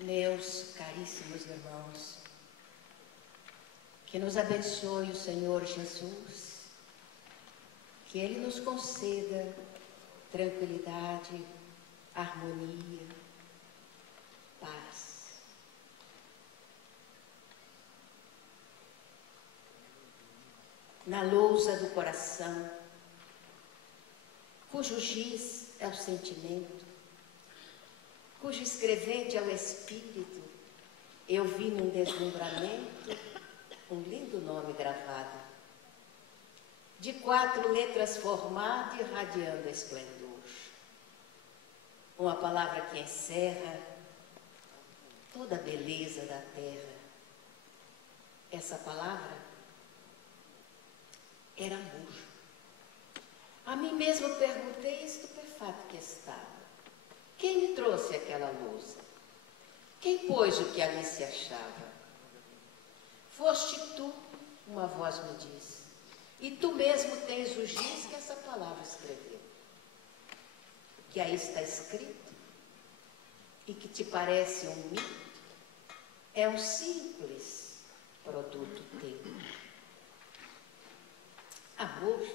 Meus caríssimos irmãos, que nos abençoe o Senhor Jesus, que Ele nos conceda tranquilidade, harmonia, paz. Na lousa do coração, cujo giz é o sentimento, cujo escrevente é o espírito, eu vi num deslumbramento um lindo nome gravado, de 4 letras formado e irradiando esplendor. Uma palavra que encerra toda a beleza da terra. Essa palavra era amor. A mim mesmo perguntei, estupefato que estava, quem me trouxe aquela lousa? Quem pôs o que ali se achava? Foste tu, uma voz me disse, e tu mesmo tens o giz que essa palavra escreveu. O que aí está escrito, e que te parece um mito, é um simples produto teu. Amor?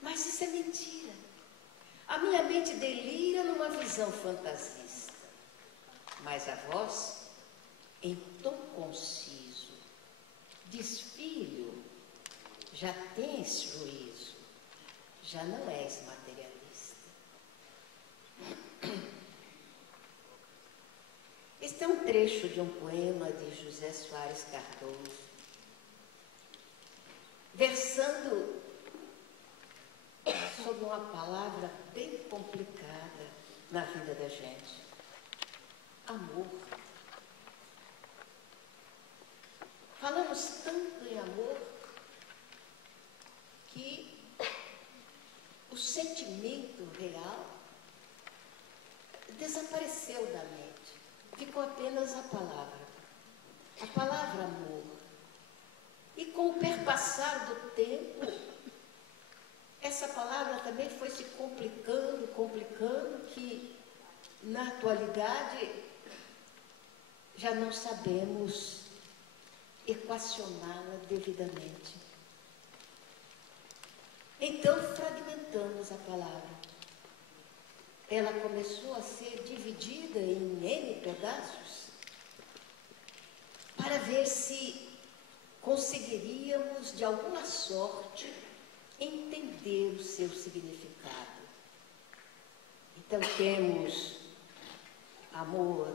Mas isso é mentira. A minha mente delira numa visão fantasista. Mas a voz, em tom conciso, diz: filho, já tens juízo, já não és materialista. Este é um trecho de um poema de José Soares Cardoso, versando sobre uma palavra bem complicada na vida da gente: amor. Falamos tanto em amor que o sentimento real desapareceu da mente, ficou apenas a palavra amor. E com o perpassar do tempo, essa palavra também foi se complicando, que na atualidade já não sabemos equacioná-la devidamente. Então fragmentamos a palavra. Ela começou a ser dividida em N pedaços para ver se conseguiríamos, de alguma sorte, entender o seu significado. Então temos amor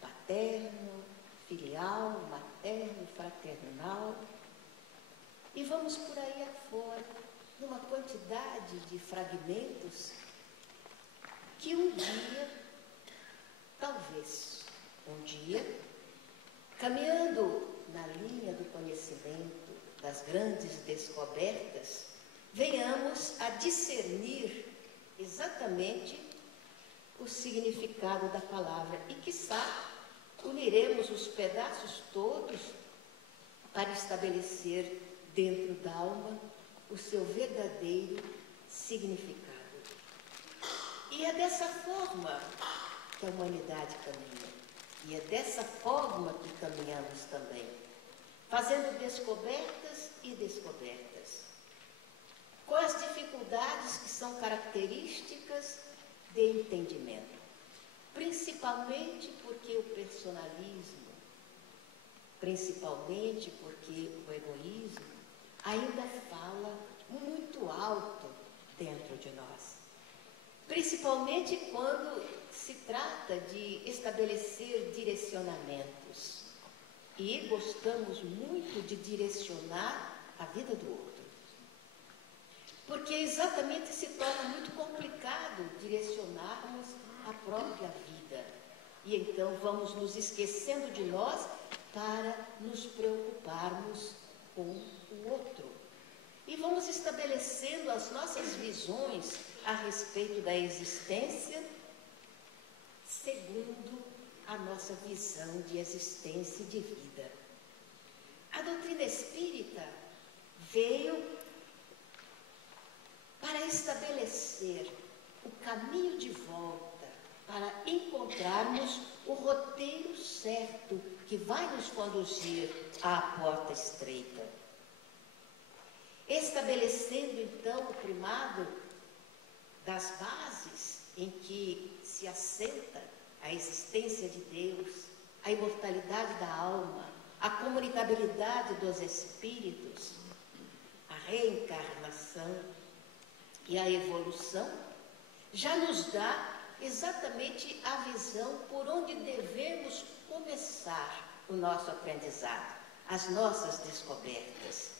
paterno, filial, materno, fraternal, e vamos por aí afora, numa quantidade de fragmentos que um dia, talvez um dia, caminhando na linha do conhecimento, das grandes descobertas, venhamos a discernir exatamente o significado da palavra e, quiçá, uniremos os pedaços todos para estabelecer dentro da alma o seu verdadeiro significado. E é dessa forma que a humanidade caminha. E é dessa forma que caminhamos também, fazendo descobertas e descobertas, com as dificuldades que são características de entendimento, principalmente porque o personalismo, principalmente porque o egoísmo ainda fala muito alto dentro de nós, principalmente quando se trata de estabelecer direcionamentos, e gostamos muito de direcionar a vida do outro, porque exatamente se torna muito complicado direcionarmos a própria vida, e então vamos nos esquecendo de nós para nos preocuparmos com o outro, e vamos estabelecendo as nossas visões a respeito da existência segundo a nossa visão de existência e de vida. A doutrina espírita veio para estabelecer caminho de volta para encontrarmos o roteiro certo que vai nos conduzir à porta estreita. Estabelecendo então o primado das bases em que se assenta a existência de Deus, a imortalidade da alma, a comunicabilidade dos espíritos, a reencarnação e a evolução, já nos dá exatamente a visão por onde devemos começar o nosso aprendizado, as nossas descobertas.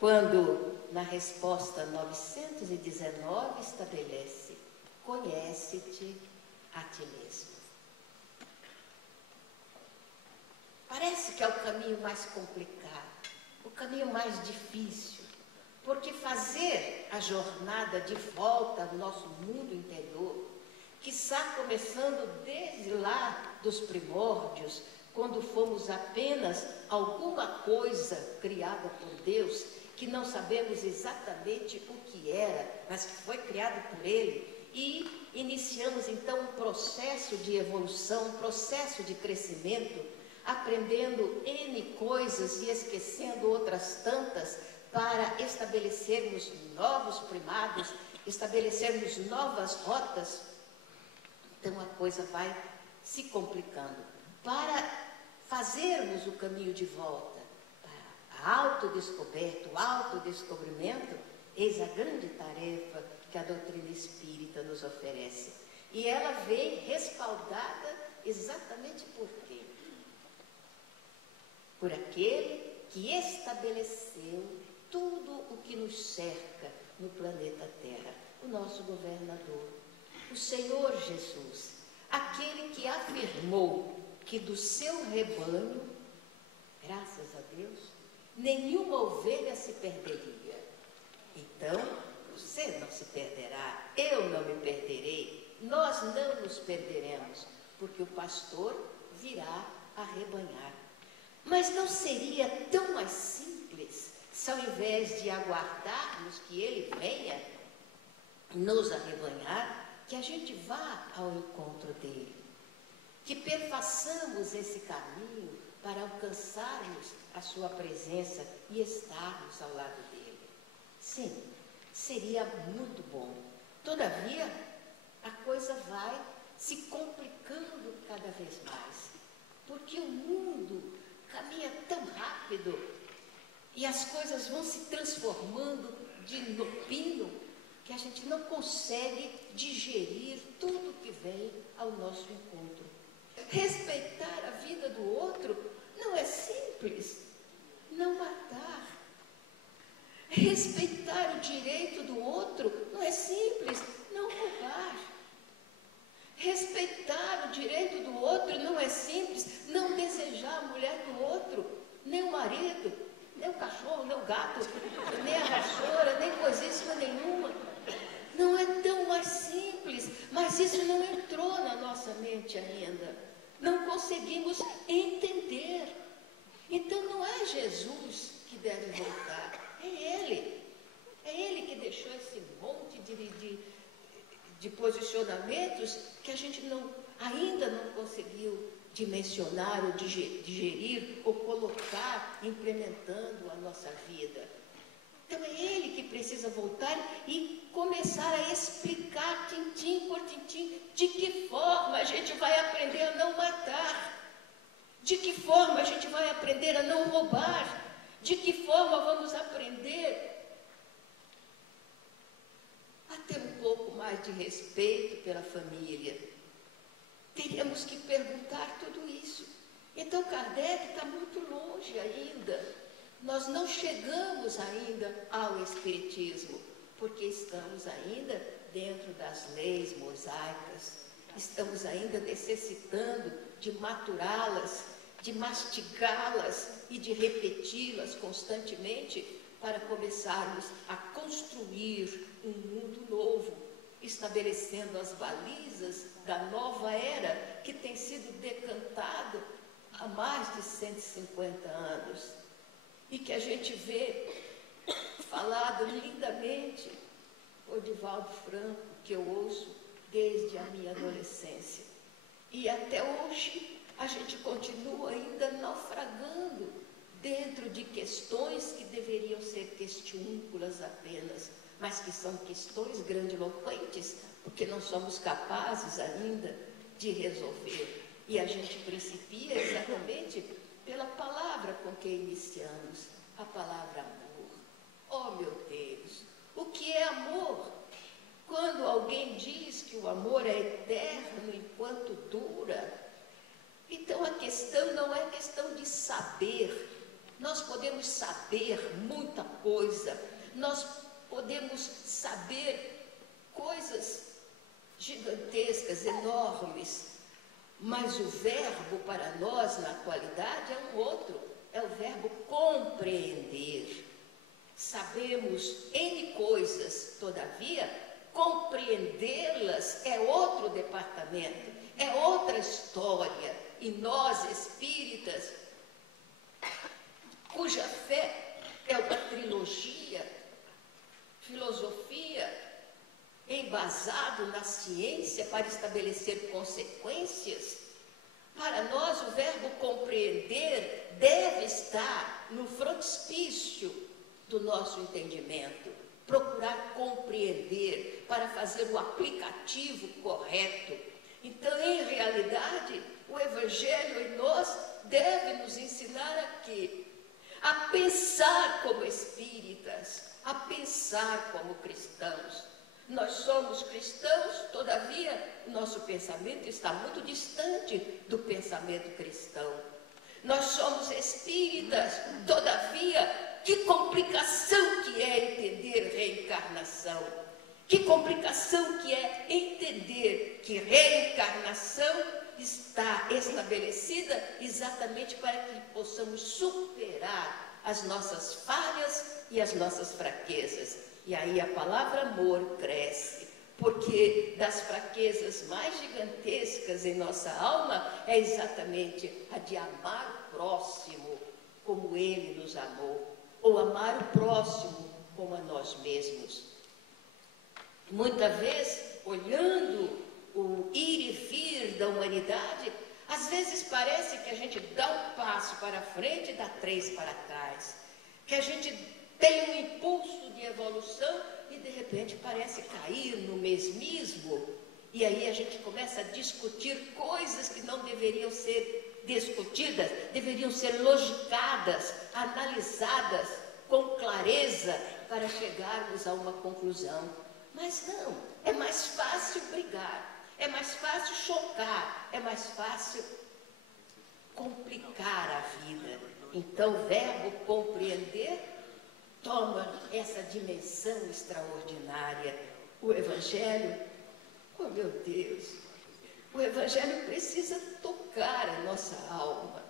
Quando, na resposta 919, estabelece: conhece-te a ti mesmo. Parece que é o caminho mais complicado, o caminho mais difícil, porque fazer a jornada de volta ao nosso mundo interior, que está começando desde lá dos primórdios, quando fomos apenas alguma coisa criada por Deus, que não sabemos exatamente o que era, mas que foi criado por Ele, e iniciamos então um processo de evolução, um processo de crescimento, aprendendo N coisas e esquecendo outras tantas, para estabelecermos novos primados, estabelecermos novas rotas. Então a coisa vai se complicando. Para fazermos o caminho de volta, para a autodescoberta, o autodescobrimento, eis a grande tarefa que a doutrina espírita nos oferece. E ela vem respaldada exatamente por quê? Por aquele que estabeleceu tudo o que nos cerca no planeta Terra, o nosso governador, o Senhor Jesus, aquele que afirmou que do seu rebanho, graças a Deus, nenhuma ovelha se perderia. Então, você não se perderá, eu não me perderei, nós não nos perderemos, porque o pastor virá arrebanhar. Mas não seria tão mais simples se, ao invés de aguardarmos que ele venha nos arrebanhar, que a gente vá ao encontro dele, que perfaçamos esse caminho para alcançarmos a sua presença e estarmos ao lado dele? Sim, seria muito bom. Todavia, a coisa vai se complicando cada vez mais, porque o mundo caminha tão rápido e as coisas vão se transformando no pino que a gente não consegue digerir tudo que vem ao nosso encontro. Respeitar a vida do outro não é simples. Não matar. Respeitar o direito do outro não é simples. Não roubar. Respeitar o direito do outro não é simples. Não desejar a mulher do outro, nem o marido, nem o cachorro, nem o gato, nem a vassoura, nem coisíssima nenhuma. Não é tão mais simples, mas isso não entrou na nossa mente ainda. Não conseguimos entender. Então não é Jesus que deve voltar, é Ele. É Ele que deixou esse monte de posicionamentos que a gente ainda não conseguiu dimensionar ou digerir ou colocar, implementando a nossa vida. Então é Ele que precisa voltar e começar a explicar, tintim por tintim, de que forma a gente vai aprender a não matar, de que forma a gente vai aprender a não roubar, de que forma vamos aprender a ter um pouco mais de respeito pela família. Teríamos que perguntar tudo isso. Então Kardec está muito longe ainda. Nós não chegamos ainda ao Espiritismo, porque estamos ainda dentro das leis mosaicas, estamos ainda necessitando de maturá-las, de mastigá-las e de repeti-las constantemente para começarmos a construir um mundo novo, estabelecendo as balizas da nova era que tem sido decantado há mais de 150 anos. E que a gente vê falado lindamente, o Divaldo Franco, que eu ouço desde a minha adolescência. E até hoje a gente continua ainda naufragando dentro de questões que deveriam ser questiúnculas apenas, mas que são questões grandiloquentes, porque não somos capazes ainda de resolver. E a gente principia exatamente pela palavra com que iniciamos, a palavra amor. Oh, meu Deus, o que é amor? Quando alguém diz que o amor é eterno enquanto dura, então a questão não é questão de saber. Nós podemos saber muita coisa, nós podemos saber coisas gigantescas, enormes, mas o verbo para nós na atualidade é um outro, é o verbo compreender. Sabemos N coisas, todavia, compreendê-las é outro departamento, é outra história. E nós, espíritas, cuja fé é uma trilogia, filosofia, embasado na ciência para estabelecer consequências, para nós o verbo compreender deve estar no frontispício do nosso entendimento, procurar compreender para fazer o aplicativo correto. Então, em realidade, o Evangelho em nós deve nos ensinar aqui a pensar como espíritas, a pensar como cristãos. Nós somos cristãos, todavia, nosso pensamento está muito distante do pensamento cristão. Nós somos espíritas, todavia, que complicação que é entender reencarnação. Que complicação que é entender que reencarnação está estabelecida exatamente para que possamos superar as nossas falhas e as nossas fraquezas. E aí a palavra amor cresce, porque das fraquezas mais gigantescas em nossa alma é exatamente a de amar o próximo como ele nos amou, ou amar o próximo como a nós mesmos. Muitas vezes, olhando o ir e vir da humanidade, às vezes parece que a gente dá um passo para frente e dá 3 para trás, que a gente tem um impulso de evolução e de repente parece cair no mesmismo, e aí a gente começa a discutir coisas que não deveriam ser discutidas, deveriam ser logicadas, analisadas com clareza para chegarmos a uma conclusão. Mas não, é mais fácil brigar, é mais fácil chocar, é mais fácil complicar a vida. Então o verbo compreender toma essa dimensão extraordinária. O Evangelho, oh meu Deus, o Evangelho precisa tocar a nossa alma.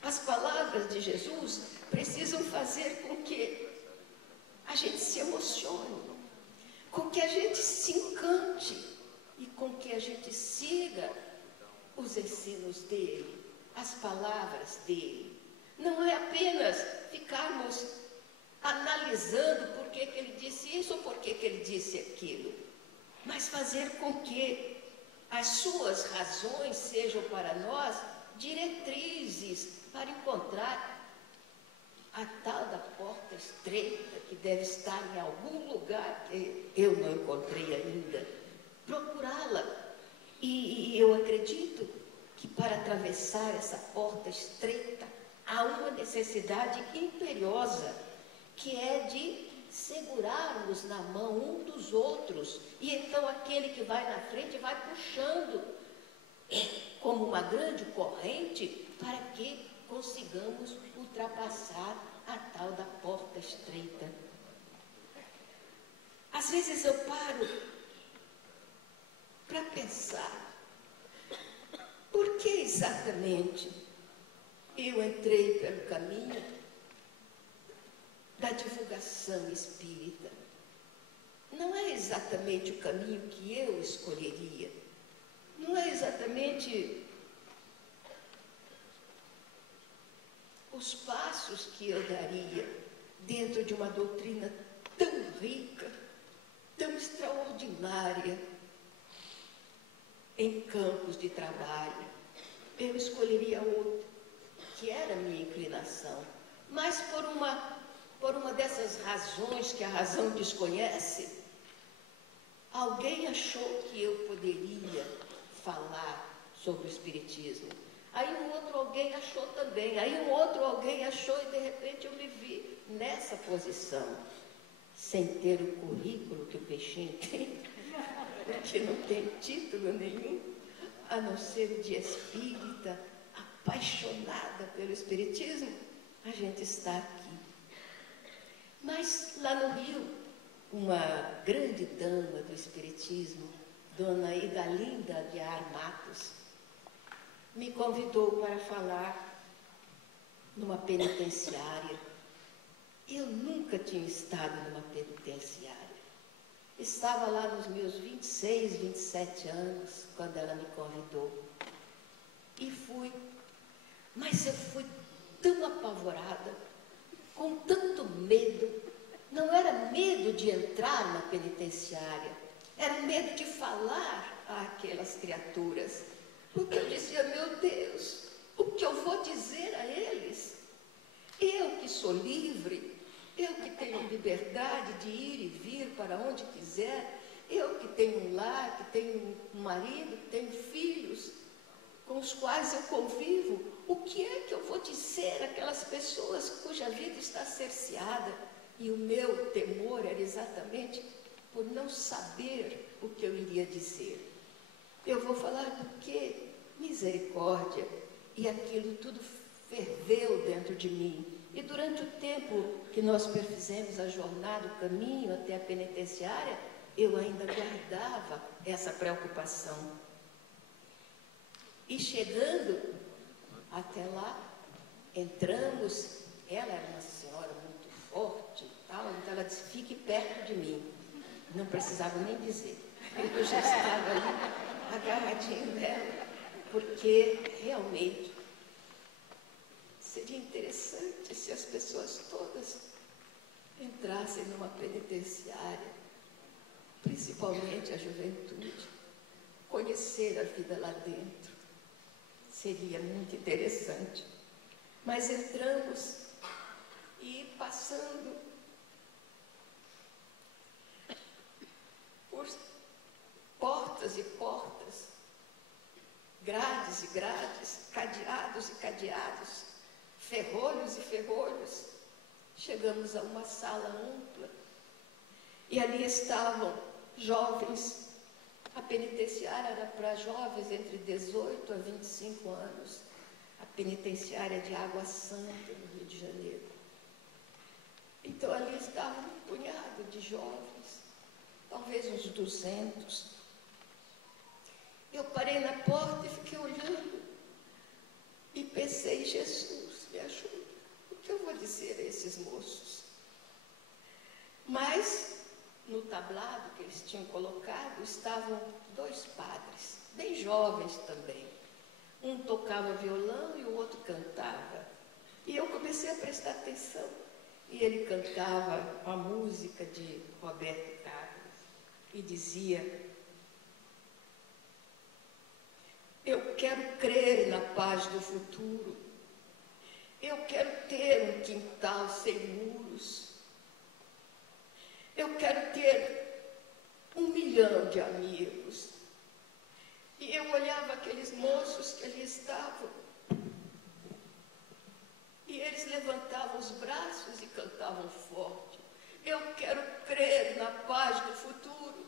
As palavras de Jesus precisam fazer com que a gente se emocione, com que a gente se encante e com que a gente siga os ensinos dele, as palavras dele. Não é apenas ficarmos analisando por que ele disse isso ou por que ele disse aquilo, mas fazer com que as suas razões sejam para nós diretrizes para encontrar a tal da porta estreita que deve estar em algum lugar que eu não encontrei ainda. Procurá-la. E eu acredito que para atravessar essa porta estreita há uma necessidade imperiosa, que é de segurarmos na mão um dos outros. E então aquele que vai na frente vai puxando como uma grande corrente para que consigamos ultrapassar a tal da porta estreita. Às vezes eu paro para pensar, por que exatamente eu entrei pelo caminho da divulgação espírita? Não é exatamente o caminho que eu escolheria, não é exatamente os passos que eu daria dentro de uma doutrina tão rica, tão extraordinária, em campos de trabalho, eu escolheria outro, que era a minha inclinação. Mas por uma dessas razões que a razão desconhece, alguém achou que eu poderia falar sobre o Espiritismo. Aí um outro alguém achou também, aí um outro alguém achou e de repente eu me vi nessa posição, sem ter o currículo que o peixinho tem, porque não tem título nenhum, a não ser o de espírita, apaixonada pelo Espiritismo. A gente está aqui. Mas lá no Rio, uma grande dama do Espiritismo, Dona Idalinda Aguiar Matos, me convidou para falar numa penitenciária. Eu nunca tinha estado numa penitenciária. Estava lá nos meus 26, 27 anos, quando ela me convidou. E fui. Mas eu fui tão apavorada, com tanto medo. Não era medo de entrar na penitenciária, era medo de falar àquelas criaturas. Porque eu dizia, meu Deus, o que eu vou dizer a eles? Eu que sou livre, eu que tenho liberdade de ir e vir para onde quiser, eu que tenho um lar, que tenho um marido, que tenho filhos com os quais eu convivo, o que é que eu vou dizer àquelas pessoas cuja vida está cerceada? E o meu temor era exatamente por não saber o que eu iria dizer. Eu vou falar do quê? Misericórdia. E aquilo tudo ferveu dentro de mim. E durante o tempo que nós perfizemos a jornada, o caminho até a penitenciária, eu ainda guardava essa preocupação. E chegando até lá, entramos, ela era uma senhora muito forte e tal, então ela disse, fique perto de mim. Não precisava nem dizer. Eu já estava ali, agarradinho nela, porque realmente seria interessante se as pessoas todas entrassem numa penitenciária, principalmente a juventude, conhecer a vida lá dentro. Seria muito interessante. Mas entramos e passando por portas e portas, grades e grades, cadeados e cadeados, ferrolhos e ferrolhos, chegamos a uma sala ampla e ali estavam jovens. A penitenciária era para jovens entre 18 a 25 anos, a penitenciária de Água Santa, no Rio de Janeiro. Então ali estava um punhado de jovens, talvez uns 200. Eu parei na porta e fiquei olhando e pensei, Jesus, me ajuda, o que eu vou dizer a esses moços? Mas no tablado que eles tinham colocado, estavam 2 padres, bem jovens também. Um tocava violão e o outro cantava. E eu comecei a prestar atenção. E ele cantava a música de Roberto Carlos e dizia, eu quero crer na paz do futuro. Eu quero ter um quintal sem muros. Eu quero ter 1 milhão de amigos. E eu olhava aqueles moços que ali estavam. E eles levantavam os braços e cantavam forte. Eu quero crer na paz do futuro.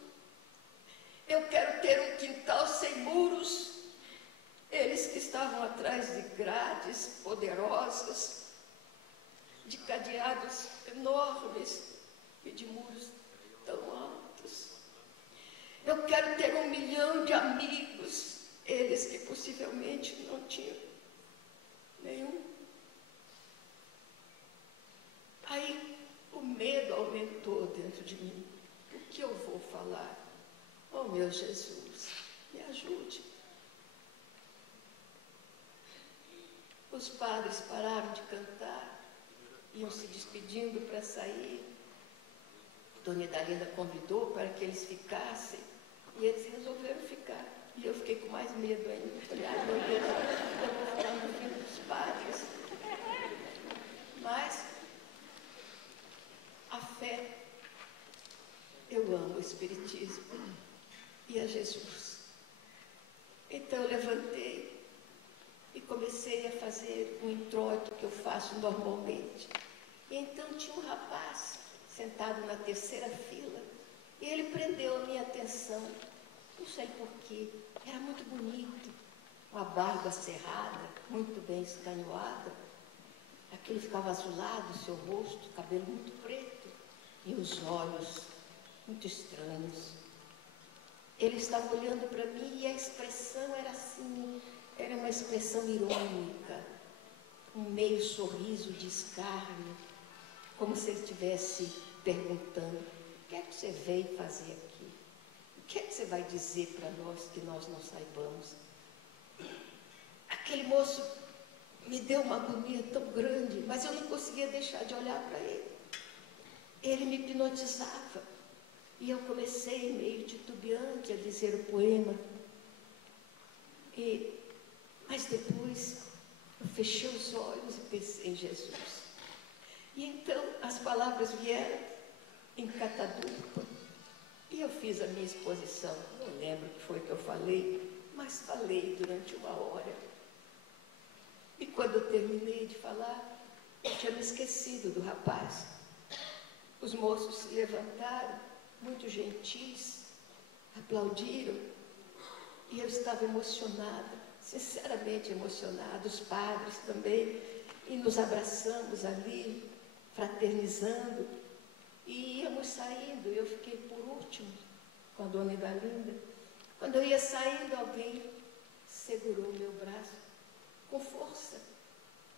Eu quero ter um quintal sem muros. Eles que estavam atrás de grades poderosas, de cadeados enormes, e de muros tão altos. Eu quero ter 1 milhão de amigos, eles que possivelmente não tinham nenhum. Aí o medo aumentou dentro de mim. O que eu vou falar? Oh, meu Jesus, me ajude. Os padres pararam de cantar, iam se despedindo para sair. Dona Idalinda convidou para que eles ficassem, e eles resolveram ficar. E eu fiquei medo ainda. Falei, ai meu Deus, eu vou falar no fim dos padres. Mas a fé, eu amo o Espiritismo e a Jesus. Então eu levantei e comecei a fazer um introito que eu faço normalmente. E então tinha um rapaz sentado na terceira fila e ele prendeu a minha atenção. Não sei porquê, era muito bonito, uma barba cerrada, muito bem escanhoada. Aquilo ficava azulado, o seu rosto, cabelo muito preto e os olhos muito estranhos. Ele estava olhando para mim e a expressão era assim, era uma expressão irônica, um meio sorriso de escárnio, como se ele estivesse perguntando: o que é que você veio fazer aqui? O que é que você vai dizer para nós que nós não saibamos? Aquele moço me deu uma agonia tão grande, mas eu não conseguia deixar de olhar para ele. Ele me hipnotizava. E eu comecei, meio titubeante, a dizer o poema. Mas depois eu fechei os olhos e pensei em Jesus. E então as palavras vieram em catadupa. E eu fiz a minha exposição. Não lembro o que foi que eu falei, mas falei durante 1 hora. E quando eu terminei de falar, eu tinha me esquecido do rapaz. Os moços se levantaram, muito gentis, aplaudiram, e eu estava emocionada, sinceramente emocionada, os padres também, e nos abraçamos ali, fraternizando, e íamos saindo. Eu fiquei por último com a dona Idalinda. Quando eu ia saindo, alguém segurou meu braço com força,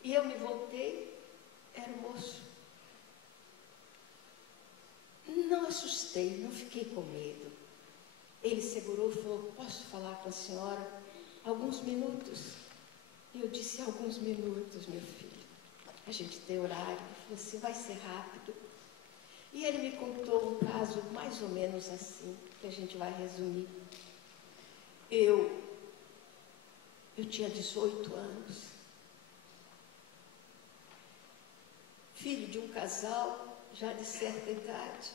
e eu me voltei, era o moço. Não assustei, não fiquei com medo. Ele segurou e falou: posso falar com a senhora alguns minutos? E eu disse: alguns minutos, meu filho. A gente tem horário. Ele falou assim: vai ser rápido. E ele me contou um caso mais ou menos assim, que a gente vai resumir. Eu tinha 18 anos. Filho de um casal já de certa idade,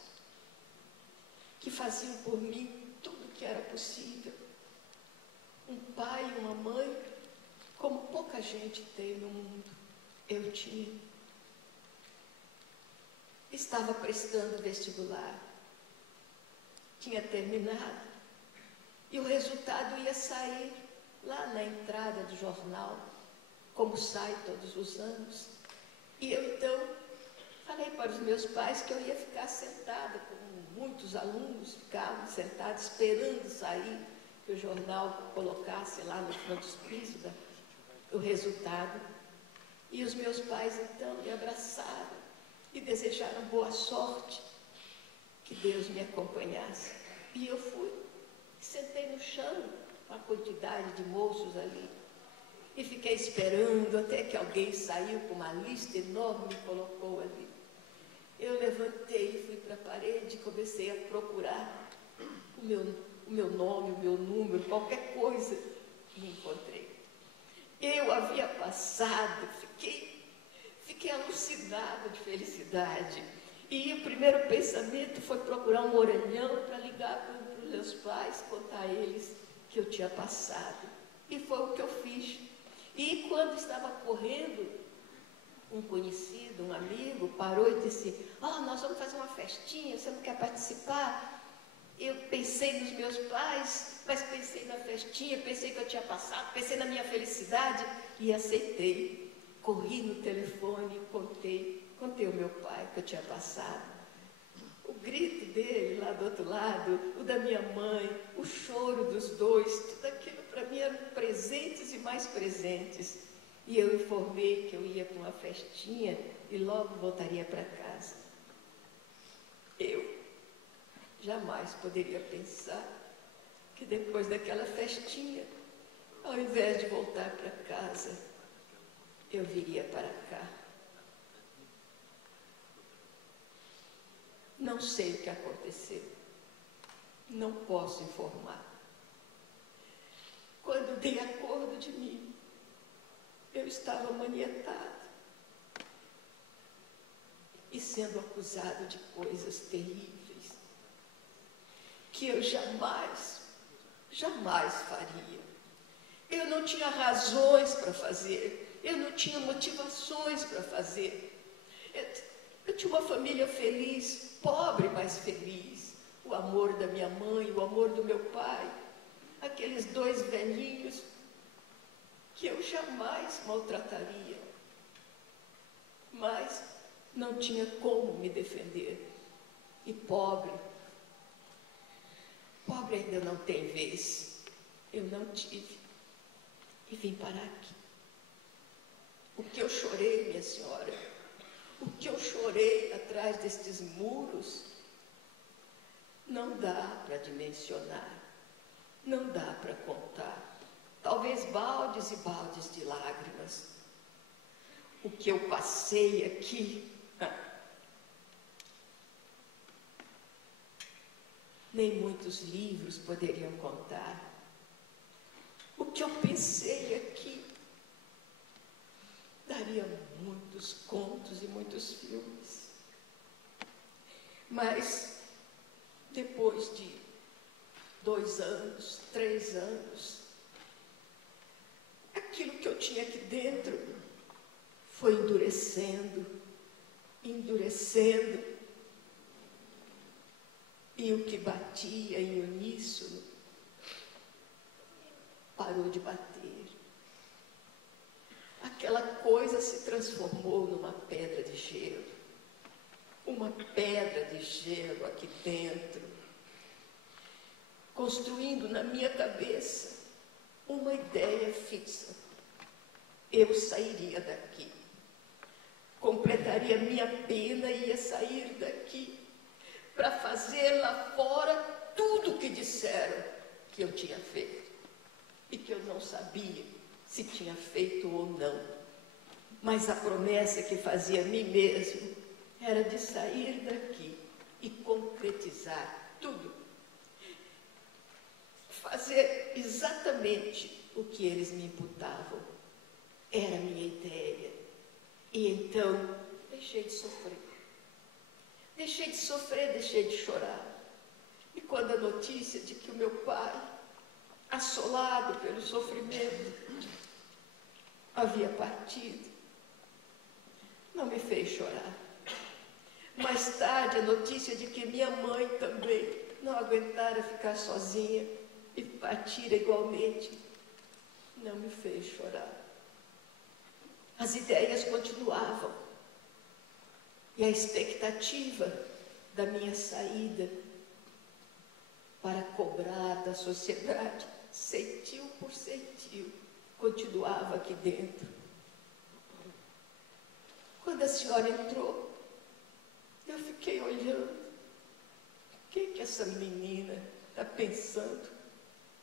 que faziam por mim tudo que era possível. Um pai e uma mãe, como pouca gente tem no mundo, eu tinha. Estava prestando vestibular, tinha terminado, e o resultado ia sair lá na entrada do jornal, como sai todos os anos. E eu então falei para os meus pais que eu ia ficar sentada, como muitos alunos ficavam sentados esperando sair, que o jornal colocasse lá no frontispício o resultado. E os meus pais então me abraçaram e desejaram boa sorte, que Deus me acompanhasse. E eu fui, sentei no chão, uma quantidade de moços ali, e fiquei esperando até que alguém saiu com uma lista enorme e colocou ali. Eu levantei, fui para a parede e comecei a procurar o meu nome, o meu número, qualquer coisa, e encontrei. Eu havia passado, fiquei alucinada de felicidade. E o primeiro pensamento foi procurar um orelhão para ligar para os meus pais, contar a eles que eu tinha passado. E foi o que eu fiz. E quando estava correndo, um conhecido, um amigo, parou e disse: nós vamos fazer uma festinha, você não quer participar? Eu pensei nos meus pais, mas pensei na festinha, pensei que eu tinha passado, pensei na minha felicidade e aceitei. Corri no telefone, contei ao meu pai que eu tinha passado. O grito dele lá do outro lado, o da minha mãe, o choro dos dois, tudo aquilo para mim eram presentes e mais presentes. E eu informei que eu ia para uma festinha e logo voltaria para casa. Eu jamais poderia pensar que depois daquela festinha, ao invés de voltar para casa, eu viria para cá. Não sei o que aconteceu. Não posso informar. Quando quando dei acordo de mim, eu estava manietado e sendo acusado de coisas terríveis que eu jamais faria. Eu não tinha razões para fazer, eu não tinha motivações para fazer. Eu tinha uma família feliz, pobre, mas feliz. O amor da minha mãe, o amor do meu pai, aqueles 2 velhinhos que eu jamais maltrataria. Mas não tinha como me defender. E pobre ainda não tem vez. Eu não tive. E vim parar aqui. O que eu chorei, minha senhora, o que eu chorei atrás destes muros, não dá para dimensionar, não dá para contar. Talvez baldes e baldes de lágrimas. O que eu passei aqui, nem muitos livros poderiam contar. O que eu pensei aqui, daria muitos contos e muitos filmes. Mas, depois de 2 anos, 3 anos, aquilo que eu tinha aqui dentro foi endurecendo, e o que batia em uníssono parou de bater. Aquela coisa se transformou numa pedra de gelo. Uma pedra de gelo aqui dentro, construindo na minha cabeça uma ideia fixa. Eu sairia daqui, completaria minha pena e ia sair daqui para fazer lá fora tudo o que disseram que eu tinha feito e que eu não sabia se tinha feito ou não. Mas a promessa que fazia a mim mesmo era de sair daqui e concretizar tudo. Fazer exatamente o que eles me imputavam. Era a minha ideia. E então, deixei de sofrer. Deixei de chorar. E quando a notícia de que o meu pai, assolado pelo sofrimento, havia partido, não me fez chorar. Mais tarde, a notícia de que minha mãe também não aguentara ficar sozinha e partira igualmente, não me fez chorar. As ideias continuavam. E a expectativa da minha saída para cobrar da sociedade, centil por centil, continuava aqui dentro. Quando a senhora entrou, eu fiquei olhando. O que essa menina está pensando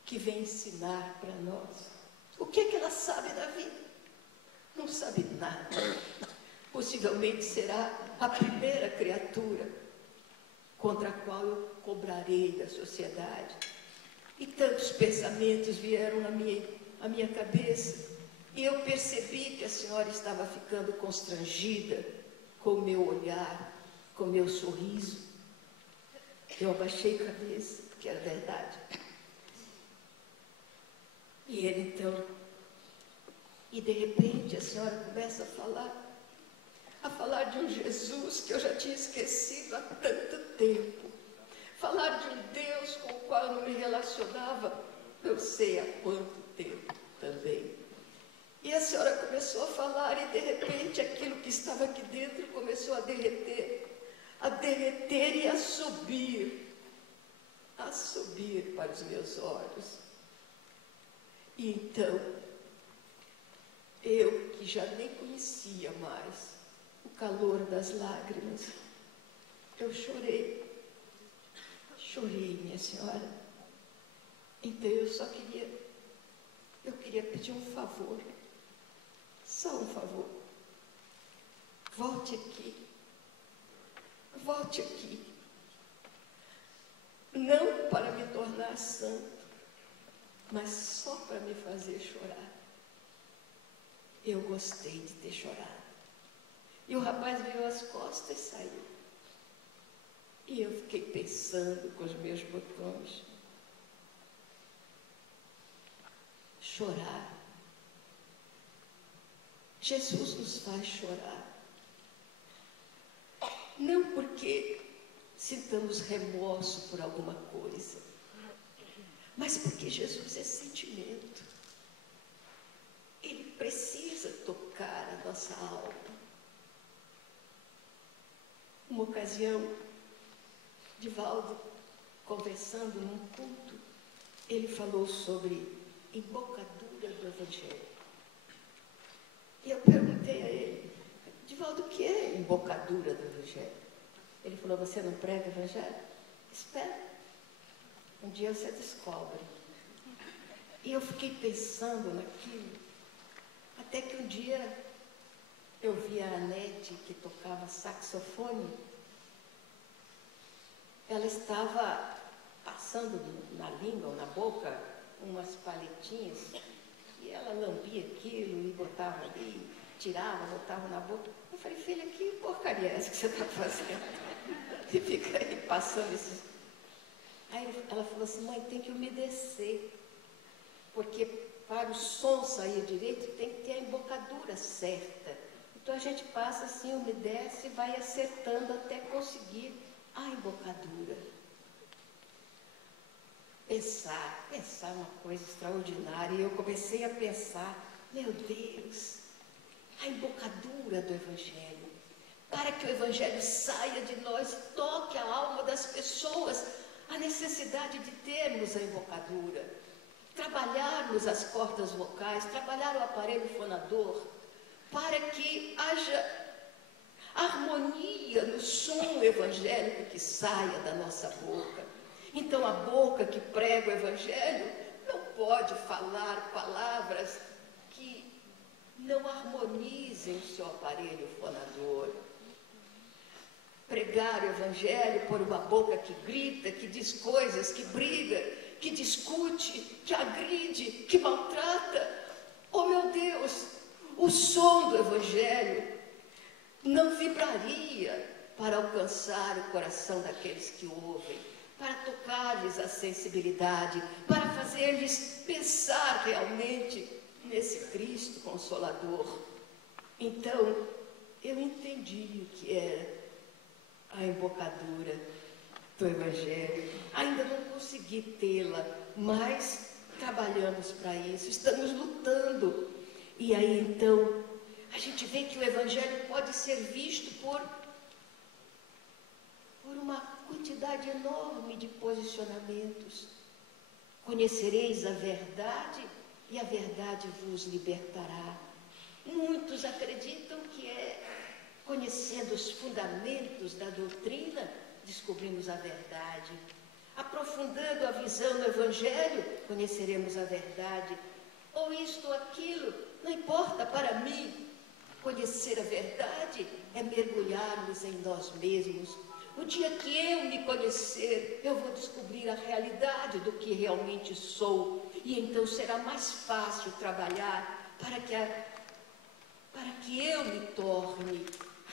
que vem ensinar para nós? O que ela sabe da vida? Não sabe nada. Possivelmente será a primeira criatura contra a qual eu cobrarei da sociedade. E tantos pensamentos vieram à minha cabeça, e eu percebi que a senhora estava ficando constrangida com o meu olhar, com o meu sorriso. Eu abaixei a cabeça, porque era verdade. E ele então, e de repente a senhora começa a falar de um Jesus que eu já tinha esquecido há tanto tempo. Falar de um Deus com o qual eu não me relacionava, não sei há quanto tempo também. E a senhora começou a falar e de repente aquilo que estava aqui dentro começou a derreter e a subir para os meus olhos. E então, eu que já nem conhecia mais o calor das lágrimas, eu chorei, minha senhora. Então eu queria pedir um favor, só um favor. Volte aqui, não para me tornar santo, mas só para me fazer chorar. Eu gostei de ter chorado. E o rapaz virou as costas e saiu. E eu fiquei pensando com os meus botões. Chorar. Jesus nos faz chorar. Não porque sintamos remorso por alguma coisa, mas porque Jesus é sentimento. Ele precisa tocar a nossa alma. Uma ocasião, Divaldo, conversando num culto, ele falou sobre embocadura do Evangelho. E eu perguntei a ele, Divaldo, o que é embocadura do Evangelho? Ele falou, você não prega Evangelho? Espera, um dia você descobre. E eu fiquei pensando naquilo, até que um dia eu vi a Anete, que tocava saxofone. Ela estava passando na língua ou na boca umas paletinhas, e ela lambia aquilo e botava ali, tirava, botava na boca. Eu falei, filha, que porcaria é essa que você está fazendo? E fica aí passando esses... Aí ela falou assim, mãe, tem que umedecer, porque para o som sair direito tem que ter a embocadura certa. Então a gente passa assim, umedece e vai acertando até conseguir a embocadura. Pensar é uma coisa extraordinária. E eu comecei a pensar, meu Deus, a embocadura do Evangelho. Para que o Evangelho saia de nós e toque a alma das pessoas, a necessidade de termos a embocadura. Trabalharmos as cordas vocais, trabalhar o aparelho fonador, para que haja harmonia no som evangélico que saia da nossa boca. Então a boca que prega o Evangelho não pode falar palavras que não harmonizem o seu aparelho fonador. Pregar o Evangelho por uma boca que grita, que diz coisas, que briga, que discute, que agride, que maltrata. Oh meu Deus, o som do Evangelho não vibraria para alcançar o coração daqueles que ouvem, para tocar-lhes a sensibilidade, para fazer-lhes pensar realmente nesse Cristo Consolador. Então, eu entendi o que era a embocadura do Evangelho. Ainda não consegui tê-la, mas trabalhamos para isso, estamos lutando. E aí, então, a gente vê que o Evangelho pode ser visto por uma quantidade enorme de posicionamentos. Conhecereis a verdade e a verdade vos libertará. Muitos acreditam que é conhecendo os fundamentos da doutrina, descobrimos a verdade. Aprofundando a visão do Evangelho, conheceremos a verdade. Ou isto ou aquilo, não importa para mim. Conhecer a verdade é mergulharmos em nós mesmos. O dia que eu me conhecer, eu vou descobrir a realidade do que realmente sou. E então será mais fácil trabalhar para que eu me torne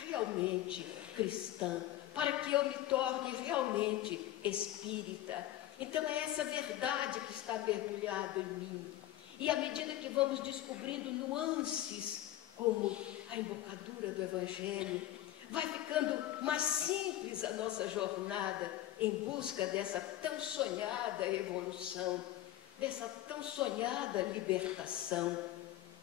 realmente cristã, para que eu me torne realmente espírita. Então é essa verdade que está mergulhada em mim. E à medida que vamos descobrindo nuances, como a embocadura do Evangelho, vai ficando mais simples a nossa jornada em busca dessa tão sonhada evolução, dessa tão sonhada libertação.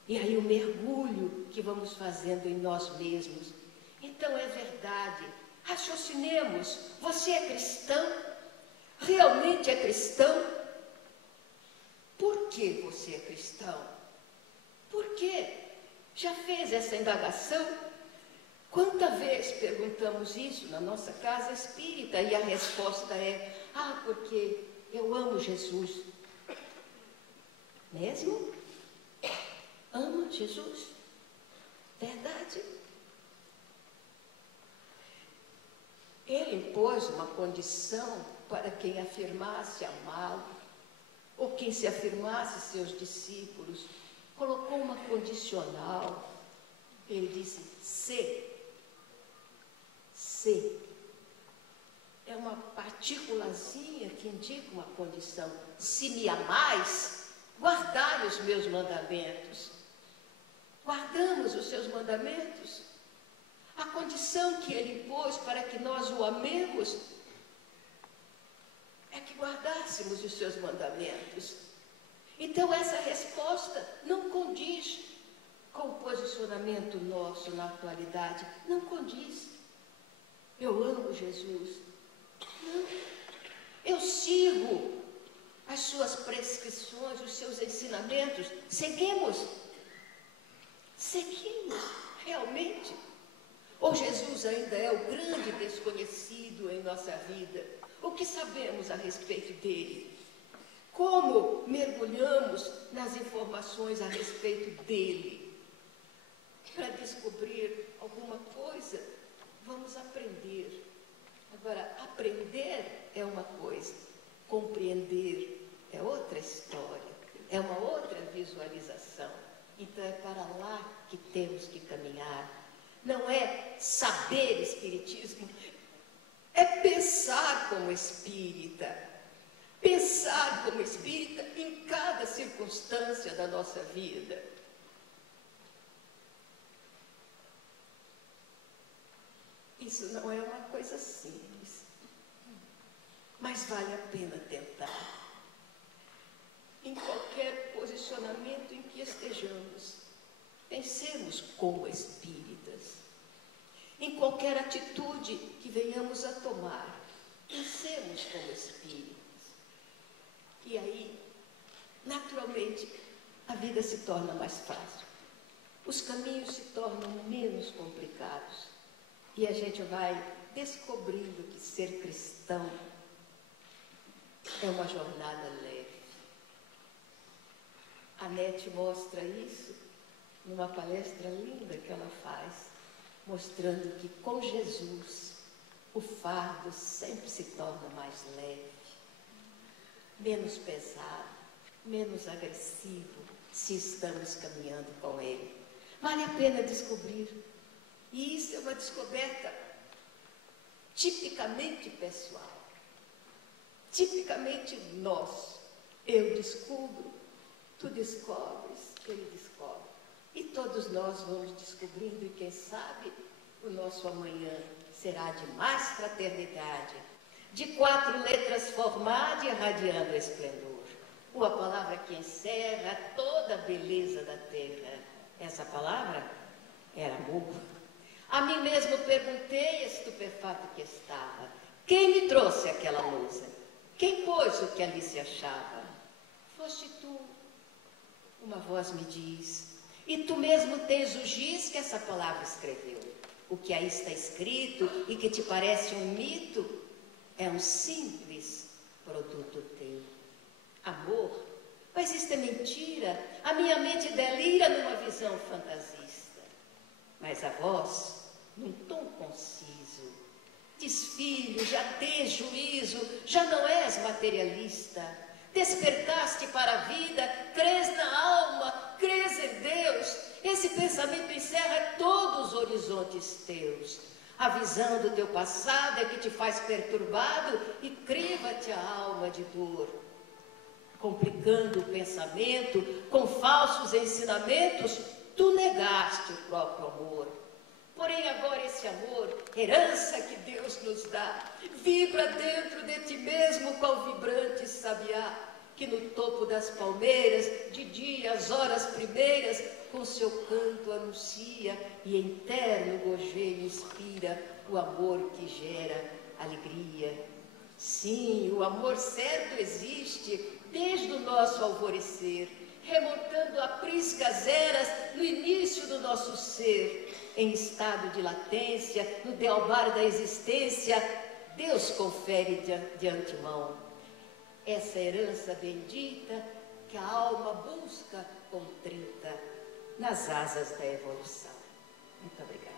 E aí o mergulho que vamos fazendo em nós mesmos. Então é verdade, raciocinemos, você é cristão? Realmente é cristão? Por que você é cristão? Por quê? Já fez essa indagação? Quanta vez perguntamos isso na nossa casa espírita e a resposta é, porque eu amo Jesus. Mesmo? Ama Jesus? Verdade? Ele impôs uma condição para quem afirmasse amá-lo. ou quem se afirmasse seus discípulos, colocou uma condicional. Ele disse, se. É uma partículazinha que indica uma condição. Se me amais, guardai os meus mandamentos. Guardamos os seus mandamentos? A condição que ele pôs para que nós o amemos é que guardássemos os seus mandamentos. Então essa resposta não condiz com o posicionamento nosso na atualidade. Não condiz. Eu amo Jesus. Não. Eu sigo as suas prescrições, os seus ensinamentos. Seguimos, realmente. Ou Jesus ainda é o grande desconhecido em nossa vida? O que sabemos a respeito dele? Como mergulhamos nas informações a respeito dele? Para descobrir alguma coisa, vamos aprender. Agora, aprender é uma coisa, compreender é outra história, é uma outra visualização. Então é para lá que temos que caminhar. Não é saber espiritismo, é pensar como espírita. Pensar como espírita em cada circunstância da nossa vida. Isso não é uma coisa simples, mas vale a pena tentar. Em qualquer posicionamento em que estejamos, pensemos como espíritas. Em qualquer atitude que venhamos a tomar, pensemos como espíritas. E aí, naturalmente, a vida se torna mais fácil. Os caminhos se tornam menos complicados. E a gente vai descobrindo que ser cristão é uma jornada leve. A Nete mostra isso numa palestra linda que ela faz, mostrando que com Jesus o fardo sempre se torna mais leve, menos pesado, menos agressivo, se estamos caminhando com Ele. Vale a pena descobrir. E isso é uma descoberta tipicamente pessoal, tipicamente nosso. Eu descubro, tu descobres, ele descobre. E todos nós vamos descobrindo, e quem sabe o nosso amanhã será de mais fraternidade, de 4 letras formada e irradiando esplendor. Uma palavra que encerra toda a beleza da terra. Essa palavra era amor. A mim mesmo perguntei, estupefato que estava, quem me trouxe aquela lousa? Quem pôs o que ali se achava? Foste tu, uma voz me diz, e tu mesmo tens o giz que essa palavra escreveu. O que aí está escrito e que te parece um mito é um simples produto teu. Amor? Mas isto é mentira. A minha mente delira numa visão fantasista. Mas a voz, num tom conciso, diz, filho, já tens juízo, já não és materialista. Despertaste para a vida, crês na alma, crês em Deus. Esse pensamento encerra todos os horizontes teus. A visão do teu passado é que te faz perturbado e criva-te a alma de dor. Complicando o pensamento com falsos ensinamentos, tu negaste o próprio amor. Porém agora esse amor, herança que Deus nos dá, vibra dentro de ti mesmo qual vibrante sabiá, que no topo das palmeiras, de dia, às horas primeiras, com seu canto anuncia e em terno gojeio inspira o amor que gera alegria. Sim, o amor certo existe desde o nosso alvorecer, remontando a priscas eras no início do nosso ser, em estado de latência, no dealbar da existência, Deus confere de antemão essa herança bendita que a alma busca contrita nas asas da evolução. Muito obrigada.